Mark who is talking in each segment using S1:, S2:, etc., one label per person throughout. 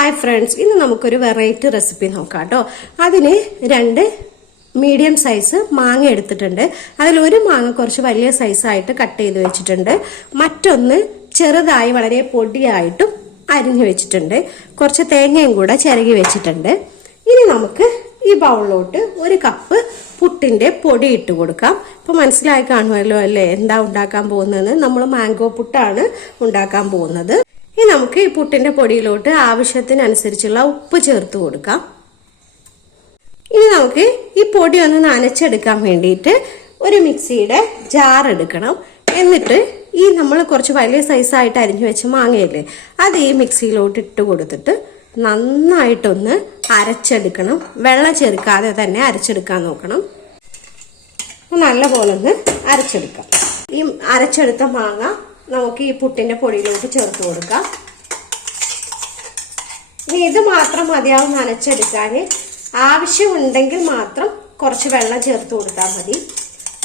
S1: Hi friends ഇന്ന് നമുക്കൊരു variety recipe നോക്കാം കേട്ടോ അതിന് രണ്ട് മീഡിയം സൈസ് മാങ്ങ എടുത്തിട്ടുണ്ട്. അതിൽ ഒരു മാങ്ങ കുറച്ച് വലിയ സൈസായിട്ട് കട്ട് ചെയ്ത് വെച്ചിട്ടുണ്ട്. മറ്റൊന്ന് ചെറുതായി വളരെ പൊടിയായിട്ടും അരിഞ്ഞു വെച്ചിട്ടുണ്ട്. കുറച്ച് തേങ്ങയും കൂടെ ചിരകി വെച്ചിട്ടുണ്ട്. ഇനി നമുക്ക് ഈ ബൗളിലോട്ട് ഒരു കപ്പ് പുട്ടിന്റെ പൊടി ഇട്ട് കൊടുക്കാം. ഇപ്പൊ മനസ്സിലായി കാണുമല്ലോ അല്ലേ? എന്താ ഉണ്ടാക്കാൻ പോകുന്നത് നമ്മൾ മാംഗോ പുട്ടാണ് ഉണ്ടാക്കാൻ പോകുന്നത്. ഇനി നമുക്ക് ഈ പുട്ടിന്റെ പൊടിയിലോട്ട് ആവശ്യത്തിനനുസരിച്ചുള്ള ഉപ്പ് ചേർത്ത് കൊടുക്കാം. ഇനി നമുക്ക് ഈ പൊടി ഒന്ന് നനച്ചെടുക്കാൻ വേണ്ടിയിട്ട് ഒരു മിക്സിയുടെ ജാർ എടുക്കണം. എന്നിട്ട് ഈ നമ്മൾ കുറച്ച് വലിയ സൈസായിട്ട് അരിഞ്ഞു വെച്ച മാങ്ങയില്ലേ അത് ഈ മിക്സിയിലോട്ട് ഇട്ട് കൊടുത്തിട്ട് നന്നായിട്ടൊന്ന് അരച്ചെടുക്കണം. വെള്ളം ചേർക്കാതെ തന്നെ അരച്ചെടുക്കാൻ നോക്കണം. നല്ല പോലെ ഒന്ന് അരച്ചെടുക്കാം. ഈ അരച്ചെടുത്ത മാങ്ങ നമുക്ക് ഈ പുട്ടിന്റെ പൊടിയിലോട്ട് ചേർത്ത് കൊടുക്കാം. ഇനി ഇത് മാത്രം മതിയാവും നനച്ചെടുക്കാൻ. ആവശ്യമുണ്ടെങ്കിൽ മാത്രം കുറച്ച് വെള്ളം ചേർത്ത് കൊടുത്താൽ മതി.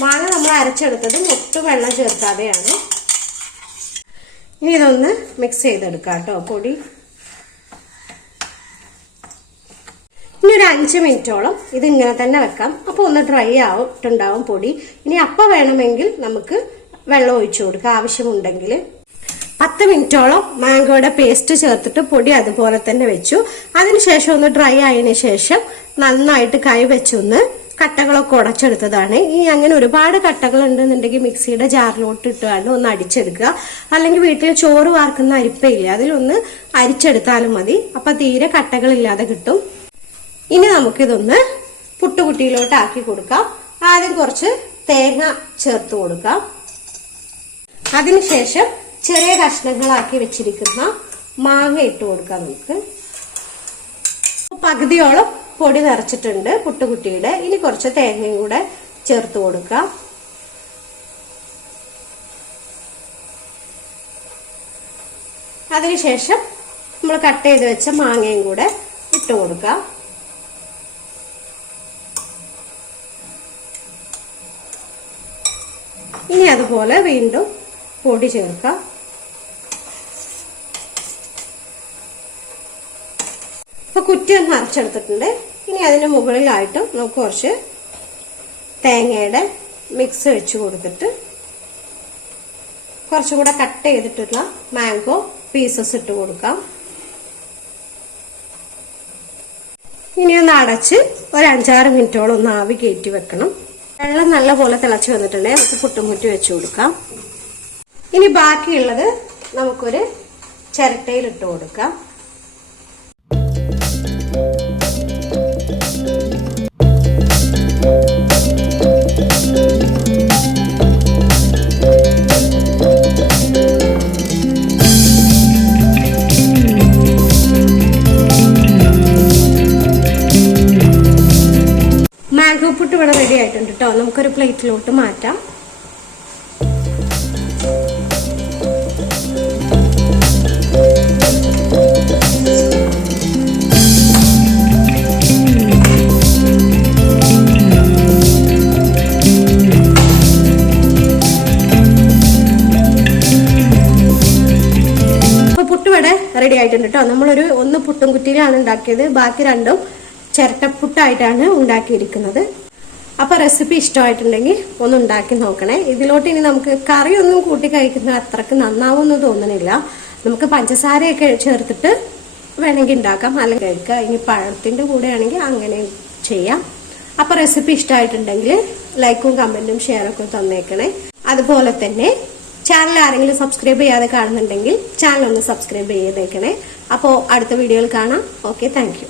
S1: മാങ്ങ നമ്മൾ അരച്ചെടുത്തത് മൊത്തം വെള്ളം ചേർക്കാതെയാണ്. ഇനി ഇതൊന്ന് മിക്സ് ചെയ്തെടുക്കാം കേട്ടോ പൊടി. ഇനി ഒരു അഞ്ച് മിനിറ്റോളം ഇത് ഇങ്ങനെ തന്നെ വെക്കാം. അപ്പോൾ ഒന്ന് ഡ്രൈ ആയിട്ടുണ്ടാവും പൊടി. ഇനി അപ്പം വേണമെങ്കിൽ നമുക്ക് വെള്ളം ഒഴിച്ചു കൊടുക്കുക. ആവശ്യമുണ്ടെങ്കിൽ പത്ത് മിനിറ്റോളം മാംഗോയുടെ പേസ്റ്റ് ചേർത്തിട്ട് പൊടി അതുപോലെ തന്നെ വെച്ചു. അതിനുശേഷം ഒന്ന് ഡ്രൈ ആയതിനു ശേഷം നന്നായിട്ട് കൈ വെച്ചൊന്ന് കട്ടകളൊക്കെ ഉടച്ചെടുത്തതാണ്. ഈ അങ്ങനെ ഒരുപാട് കട്ടകൾ ഉണ്ടെന്നുണ്ടെങ്കിൽ മിക്സിയുടെ ജാറിലോട്ട് ഇട്ടുകൊണ്ട് ഒന്ന് അടിച്ചെടുക്കുക. അല്ലെങ്കിൽ വീട്ടിൽ ചോറ് വാർക്കുന്ന അരിപ്പയില്ലേ അതിലൊന്ന് അരിച്ചെടുത്താലും മതി. അപ്പൊ തീരെ കട്ടകളില്ലാതെ കിട്ടും. ഇനി നമുക്കിതൊന്ന് പുട്ടുകുട്ടിയിലോട്ട് ആക്കി കൊടുക്കാം. ആദ്യം കുറച്ച് തേങ്ങ ചേർത്ത് കൊടുക്കാം. അതിനുശേഷം ചെറിയ കഷ്ണങ്ങളാക്കി വെച്ചിരിക്കുന്ന മാങ്ങ ഇട്ട് കൊടുക്കാം നമുക്ക്. പകുതിയോളം പൊടി നിറച്ചിട്ടുണ്ട് പുട്ടുകുട്ടിയുടെ. ഇനി കുറച്ച് തേങ്ങയും കൂടെ ചേർത്ത് കൊടുക്കാം. അതിനുശേഷം നമ്മൾ കട്ട് ചെയ്ത് വെച്ച മാങ്ങയും കൂടെ ഇട്ട് കൊടുക്കാം. ഇനി അതുപോലെ വീണ്ടും പൊടി ചേർക്കാം. അപ്പൊ കുറ്റി ഒന്ന് അരച്ചെടുത്തിട്ടുണ്ട്. ഇനി അതിന് മുകളിലായിട്ട് നമുക്ക് കുറച്ച് തേങ്ങയുടെ മിക്സ് വെച്ച് കൊടുത്തിട്ട് കുറച്ചും കൂടെ കട്ട് ചെയ്തിട്ടുള്ള മാംഗോ പീസസ് ഇട്ട് കൊടുക്കാം. ഇനി ഒന്ന് അടച്ച് ഒരു അഞ്ചാറ് മിനിറ്റോളം ഒന്ന് ആവി കയറ്റി വെക്കണം. വെള്ളം നല്ല പോലെ തിളച്ച് വന്നിട്ടുണ്ടെങ്കിൽ നമുക്ക് പുട്ടുമുറ്റി വെച്ച് കൊടുക്കാം. ഇനി ബാക്കിയുള്ളത് നമുക്കൊരു ചിരട്ടയിൽ ഇട്ട് കൊടുക്കാം. മാംഗോ പുട്ട് ഇവിടെ റെഡി ആയിട്ടുണ്ട് കേട്ടോ നമുക്കൊരു പ്ലേറ്റിലോട്ട് മാറ്റാം. റെഡി ആയിട്ടുണ്ട് കേട്ടോ നമ്മളൊരു ഒന്ന് പുട്ടും കുറ്റിയിലാണ് ഉണ്ടാക്കിയത്. ബാക്കി രണ്ടും ചിരട്ടപ്പുട്ടായിട്ടാണ് ഉണ്ടാക്കിയിരിക്കുന്നത്. അപ്പോൾ റെസിപ്പി ഇഷ്ടമായിട്ടുണ്ടെങ്കിൽ ഒന്ന് ഉണ്ടാക്കി നോക്കണേ. ഇതിലോട്ട് ഇനി നമുക്ക് കറി ഒന്നും കൂട്ടി കഴിക്കുന്ന അത്രയ്ക്ക് നന്നാവുമെന്ന് തോന്നണില്ല. നമുക്ക് പഞ്ചസാരയൊക്കെ ചേർത്തിട്ട് വേണമെങ്കിൽ ഉണ്ടാക്കാം. അല്ലെങ്കിൽ കഴിക്കുക ഇനി പഴത്തിന്റെ കൂടെ ആണെങ്കിൽ അങ്ങനെ ചെയ്യാം. അപ്പോൾ റെസിപ്പി ഇഷ്ടമായിട്ടുണ്ടെങ്കിൽ ലൈക്കും കമന്റും ഷെയറൊക്കെ തന്നേക്കണേ. അതുപോലെ തന്നെ ചാനൽ ആരെങ്കിലും സബ്സ്ക്രൈബ് ചെയ്യാതെ കാണുന്നുണ്ടെങ്കിൽ ചാനൽ ഒന്ന് സബ്സ്ക്രൈബ് ചെയ്തേക്കണേ. അപ്പോൾ അടുത്ത വീഡിയോയിൽ കാണാം. Okay thank